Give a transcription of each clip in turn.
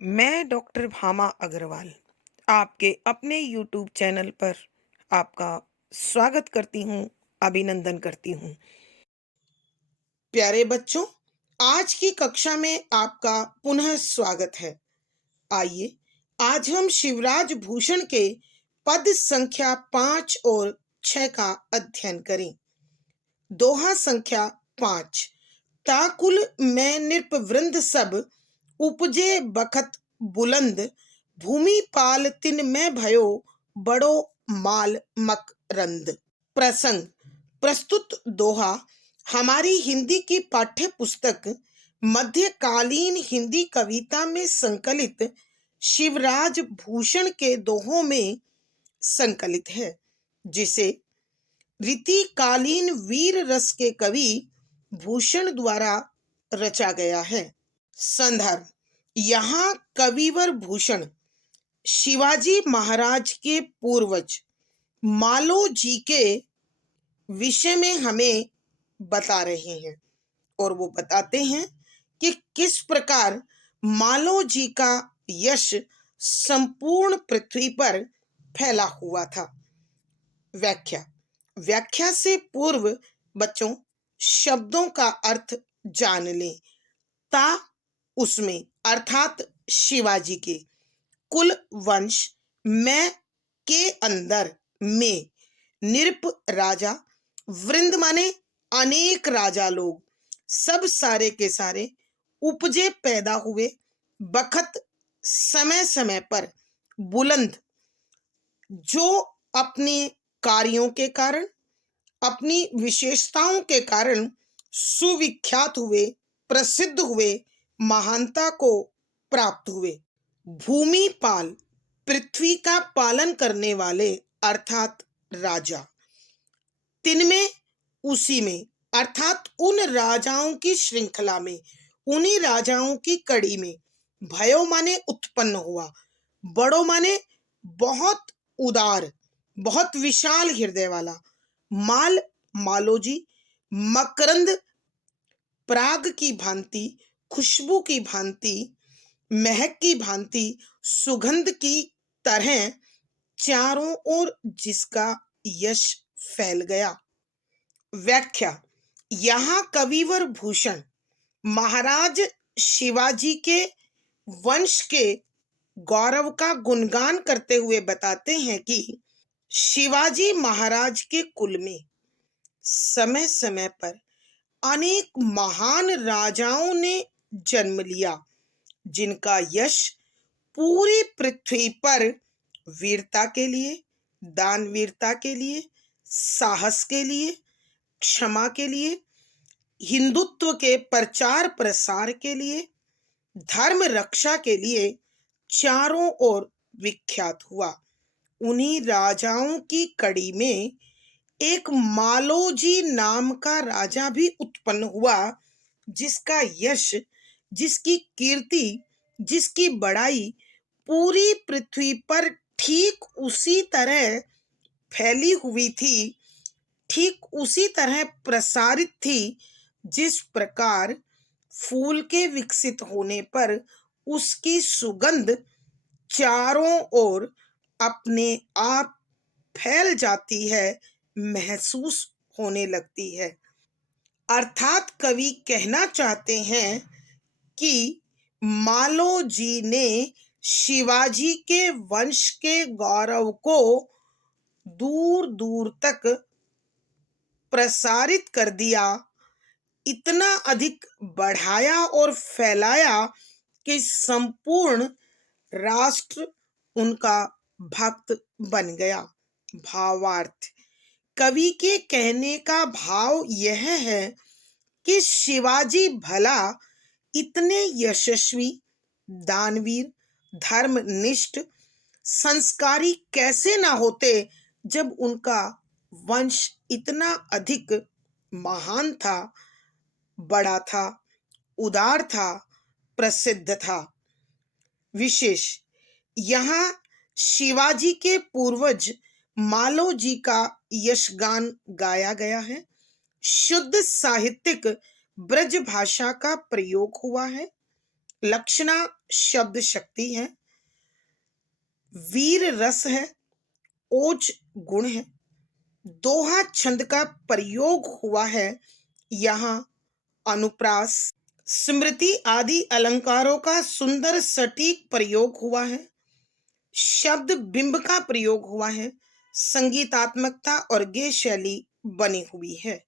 मैं डॉक्टर भामा अग्रवाल आपके अपने यूट्यूब चैनल पर आपका स्वागत करती हूँ, अभिनंदन करती हूँ। प्यारे बच्चों, आज की कक्षा में आपका पुनः स्वागत है। आइए, आज हम शिवराज भूषण के पद संख्या 5 और 6 का अध्ययन करें। दोहा संख्या 5। ताकुल मैं नृप वृंद सब, उपजे बखत बुलंद, भूमि पाल तिन में भयो, बड़ो माल मकरंद। प्रसंग। प्रस्तुत दोहा हमारी हिंदी की पाठ्य पुस्तक मध्यकालीन हिंदी कविता में संकलित शिवराज भूषण के दोहों में संकलित है, जिसे रीतिकालीन वीर रस के कवि भूषण द्वारा रचा गया है। संदर्भ। यहाँ कविवर भूषण शिवाजी महाराज के पूर्वज मालो जी के विषय में हमें बता रहे हैं और वो बताते हैं कि किस प्रकार मालो जी का यश संपूर्ण पृथ्वी पर फैला हुआ था। व्याख्या। व्याख्या से पूर्व बच्चों शब्दों का अर्थ जान लें। ता उसमें अर्थात शिवाजी के, कुल वंश, मैं के अंदर में, निरप राजा, वृंद माने अनेक राजा लोग, सब सारे के सारे, उपजे पैदा हुए, बखत समय समय पर, बुलंद जो अपने कार्यों के कारण, अपनी विशेषताओं के कारण सुविख्यात हुए, प्रसिद्ध हुए, महानता को प्राप्त हुए। भूमि पाल पृथ्वी का पालन करने वाले अर्थात राजा। तिनमें उसी में अर्थात उन राजाओं की श्रृंखला में, उन्हीं राजाओं की कड़ी में, भयो माने उत्पन्न हुआ, बड़ो माने बहुत उदार, बहुत विशाल हृदय वाला, माल मालोजी, मकरंद पराग की भांति, खुशबू की भांति, महक की भांति, सुगंध की तरह चारों ओर जिसका यश फैल गया। व्याख्या। यहाँ कविवर भूषण महाराज शिवाजी के वंश के गौरव का गुणगान करते हुए बताते हैं कि शिवाजी महाराज के कुल में समय समय पर अनेक महान राजाओं ने जन्म लिया, जिनका यश पूरी पृथ्वी पर वीरता के लिए, दानवीरता के लिए, साहस के लिए, क्षमा के लिए, हिंदुत्व के प्रचार प्रसार के लिए, धर्म रक्षा के लिए चारों ओर विख्यात हुआ। उन्हीं राजाओं की कड़ी में एक मालोजी नाम का राजा भी उत्पन्न हुआ, जिसका यश, जिसकी कीर्ति, जिसकी बड़ाई पूरी पृथ्वी पर ठीक उसी तरह फैली हुई थी, ठीक उसी तरह प्रसारित थी, जिस प्रकार फूल के विकसित होने पर उसकी सुगंध चारों ओर अपने आप फैल जाती है, महसूस होने लगती है। अर्थात कवि कहना चाहते हैं कि मालो जी ने शिवाजी के वंश के गौरव को दूर दूर तक प्रसारित कर दिया, इतना अधिक बढ़ाया और फैलाया कि संपूर्ण राष्ट्र उनका भक्त बन गया। भावार्थ। कवि के कहने का भाव यह है कि शिवाजी भला इतने यशस्वी, दानवीर, धर्मनिष्ठ, संस्कारी कैसे ना होते, जब उनका वंश इतना अधिक महान था, बड़ा था, उदार था, प्रसिद्ध था। विशेष। यहाँ शिवाजी के पूर्वज मालो जी का यशगान गाया गया है। शुद्ध साहित्यिक ब्रज भाषा का प्रयोग हुआ है। लक्षणा शब्द शक्ति है, वीर रस है, ओज गुण है। दोहा छंद का प्रयोग हुआ है, यहाँ अनुप्रास, स्मृति आदि अलंकारों का सुंदर सटीक प्रयोग हुआ है। शब्द बिंब का प्रयोग हुआ है, संगीतात्मकता और गेय शैली बनी हुई है।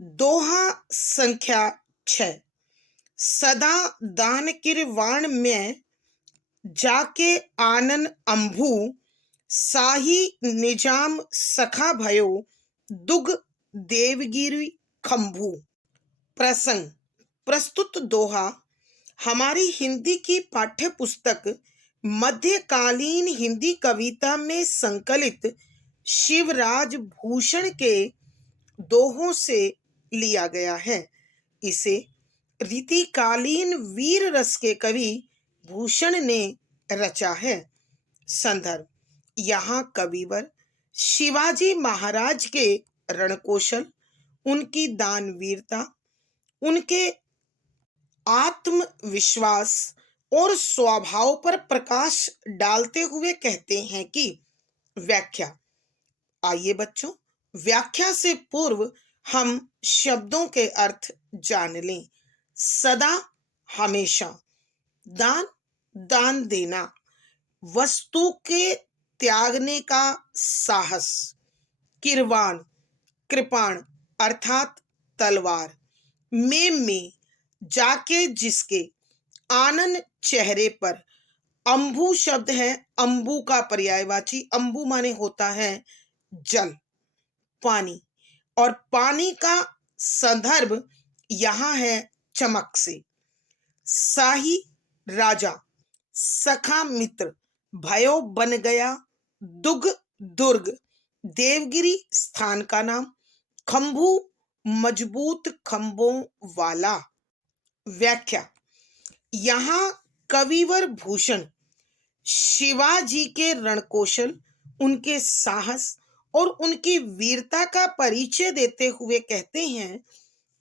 दोहा संख्या 6। सदा दान किरवाण में जाके आनन अंभू, साही निजाम सखा भयो, दुग देवगिरी खंभू। प्रसंग। प्रस्तुत दोहा हमारी हिंदी की पाठ्य पुस्तक मध्यकालीन हिंदी कविता में संकलित शिवराज भूषण के दोहों से लिया गया है। इसे रीतिकालीन वीर रस के कवि भूषण ने रचा है। संदर्भ। यहाँ कविवर शिवाजी महाराज के रणकौशल, उनकी दानवीरता, उनके आत्मविश्वास और स्वभाव पर प्रकाश डालते हुए कहते हैं कि व्याख्या। आइए बच्चों, व्याख्या से पूर्व हम शब्दों के अर्थ जान लें। सदा, हमेशा। दान, दान देना। वस्तु के त्यागने का साहस। किरवाण, कृपाण अर्थात तलवार। में जाके, जिसके। आनन, चेहरे पर। अंबु शब्द है अंबु का पर्यायवाची। अंबु माने होता है जल, पानी, और पानी का संदर्भ यहाँ है चमक से। साही, राजा। सखा, मित्र। भयो, बन गया। दुग, दुर्ग। देवगिरी, स्थान का नाम। खंभू, मजबूत खंभों वाला। व्याख्या। यहाँ कविवर भूषण शिवाजी के रणकौशल, उनके साहस और उनकी वीरता का परिचय देते हुए कहते हैं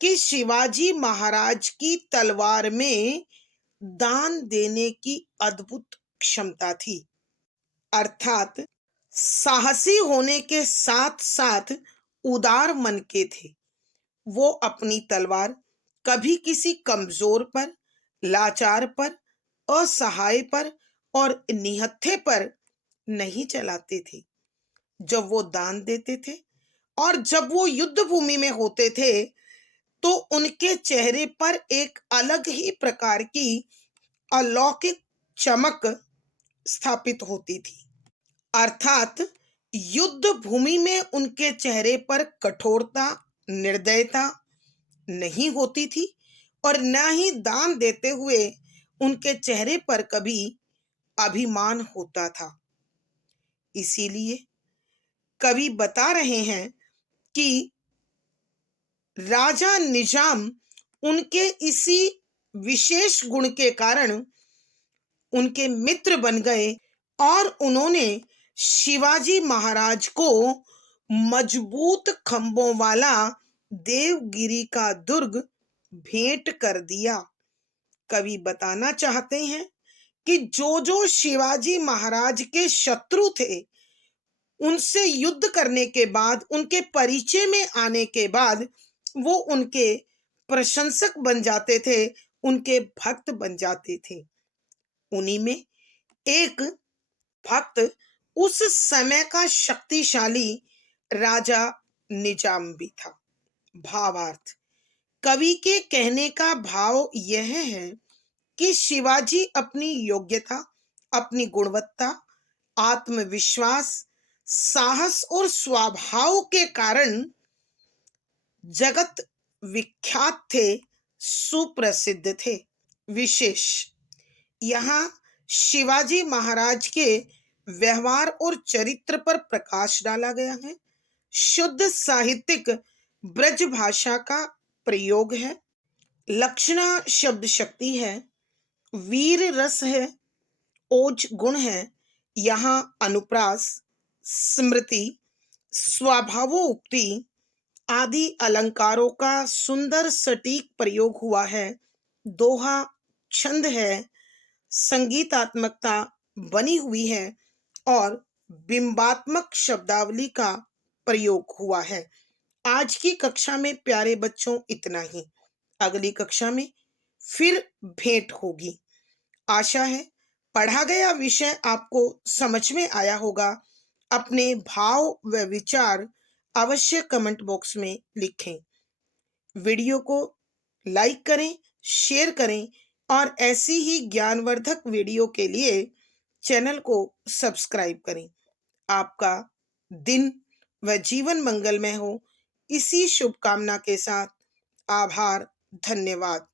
कि शिवाजी महाराज की तलवार में दान देने की अद्भुत क्षमता थी। अर्थात साहसी होने के साथ साथ उदार मन के थे। वो अपनी तलवार कभी किसी कमजोर पर, लाचार पर, असहाय पर और निहत्थे पर नहीं चलाते थे। जब वो दान देते थे और जब वो युद्ध भूमि में होते थे तो उनके चेहरे पर एक अलग ही प्रकार की अलौकिक चमक स्थापित होती थी। अर्थात युद्ध भूमि में उनके चेहरे पर कठोरता, निर्दयता नहीं होती थी और न ही दान देते हुए उनके चेहरे पर कभी अभिमान होता था। इसीलिए कवि बता रहे हैं कि राजा निजाम उनके इसी विशेष गुण के कारण उनके मित्र बन गए और उन्होंने शिवाजी महाराज को मजबूत खंभों वाला देवगिरी का दुर्ग भेंट कर दिया। कवि बताना चाहते हैं कि जो जो शिवाजी महाराज के शत्रु थे, उनसे युद्ध करने के बाद, उनके परिचय में आने के बाद वो उनके प्रशंसक बन जाते थे, उनके भक्त बन जाते थे। उन्हीं में एक भक्त उस समय का शक्तिशाली राजा निजाम भी था। भावार्थ। कवि के कहने का भाव यह है कि शिवाजी अपनी योग्यता, अपनी गुणवत्ता, आत्मविश्वास, साहस और स्वभाव के कारण जगत विख्यात थे, सुप्रसिद्ध थे। विशेष। यहाँ शिवाजी महाराज के व्यवहार और चरित्र पर प्रकाश डाला गया है। शुद्ध साहित्यिक ब्रज भाषा का प्रयोग है। लक्षणा शब्द शक्ति है, वीर रस है, ओज गुण है। यहाँ अनुप्रास, स्मृति, स्वभावोक्ति आदि अलंकारों का सुंदर सटीक प्रयोग हुआ है। दोहा छंद है, संगीतात्मकता बनी हुई है और बिंबात्मक शब्दावली का प्रयोग हुआ है। आज की कक्षा में प्यारे बच्चों इतना ही। अगली कक्षा में फिर भेंट होगी। आशा है पढ़ा गया विषय आपको समझ में आया होगा। अपने भाव व विचार अवश्य कमेंट बॉक्स में लिखें। वीडियो को लाइक करें, शेयर करें और ऐसी ही ज्ञानवर्धक वीडियो के लिए चैनल को सब्सक्राइब करें। आपका दिन व जीवन मंगलमय हो, इसी शुभकामना के साथ आभार, धन्यवाद।